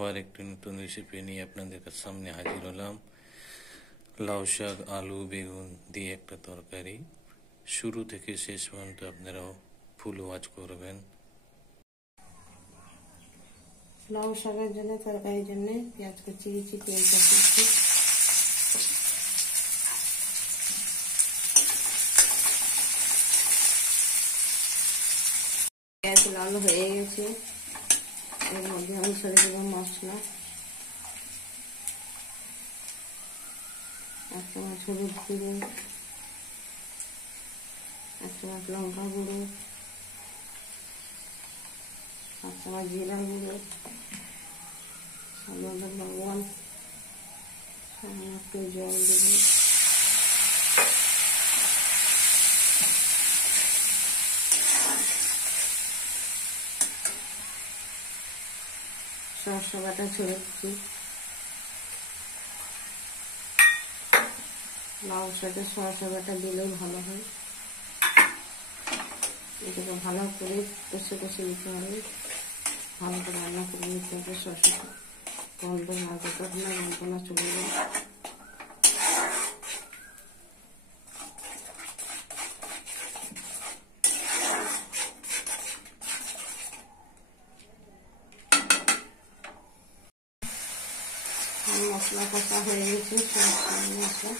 আবার একটি নতুন রেসিপি নিয়ে আপনাদের সামনে হাজির হলাম। লাউ শাক, আলু, বেগুন দিয়ে একটা তরকারি। শুরু থেকে শেষ পর্যন্ত আপনারাও ফুল ওয়াচ করবেন। লাউ শাকের জন্য তরকারির জন্য পেঁয়াজ কুচি দিচ্ছি, তেল চাপিয়েছি। পেঁয়াজ লাল হয়ে গেছে, এর মধ্যে আমি ছেড়ে দেবো মশলা। 1 চামচ হলুদ গুঁড়ো, 1 চামচ লঙ্কা গুঁড়ো, 1 চামচ জিরা গুঁড়ো, সামান্য লবণ, সামান্য একটু জল দেবো। সরষে বাটা ছেড়ে দিচ্ছি। লাউ শাকে সরষে বাটা দিলেও ভালো হয়। এটাকে ভালো করে কষে কষে দিতে হবে, ভালো করে রান্না করে নিতে হবে। সরষে গন্ধ না যতক্ষণ না গন্ধ না চলে যায়। মশলা কষা হয়ে গেছে, মশলা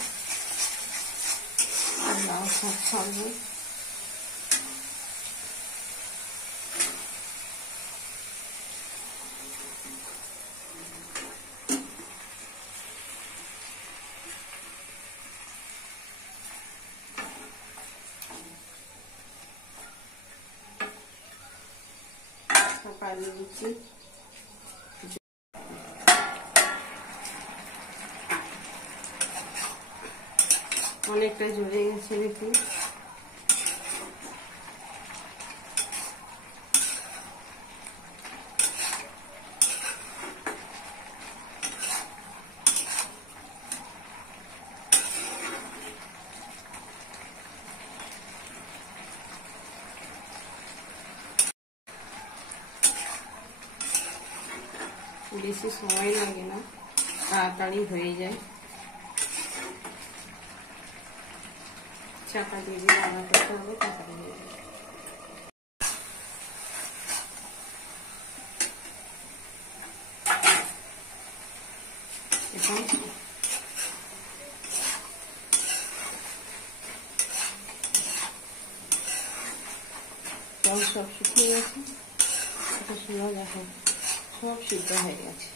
লাউ শাক ছাড়বো। পানি দিচ্ছি, অনেকটা জড়ে গেছে দেখুন। বেশি সময় লাগে না, তাড়াতাড়ি হয়ে যায়। চাপা দিয়ে দিয়ে রান্না করতে হবে, তাড়াতাড়ি হয়ে যাবে। এখন জল সব শুকিয়ে গেছে, এটা সময় দেখো সব সিদ্ধ হয়ে গেছে।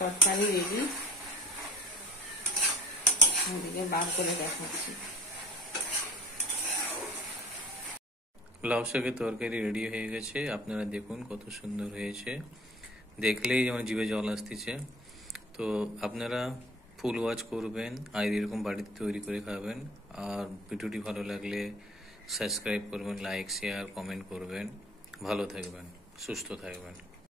তরকারি রেডি, ওদিকে বার করে দেখাচ্ছি। লাউ শাকের তরকারি রেডি হয়ে গেছে, আপনারা দেখুন কত সুন্দর হয়েছে। দেখলেই যেমন জিভে জল আসতেছে। তো আপনারা ফুল ওয়াচ করবেন আর এরকম বাড়িতে তৈরি করে খাবেন। আর ভিডিওটি ভালো লাগলে সাবস্ক্রাইব করবেন, লাইক, শেয়ার, কমেন্ট করবেন। ভালো থাকবেন, সুস্থ থাকবেন।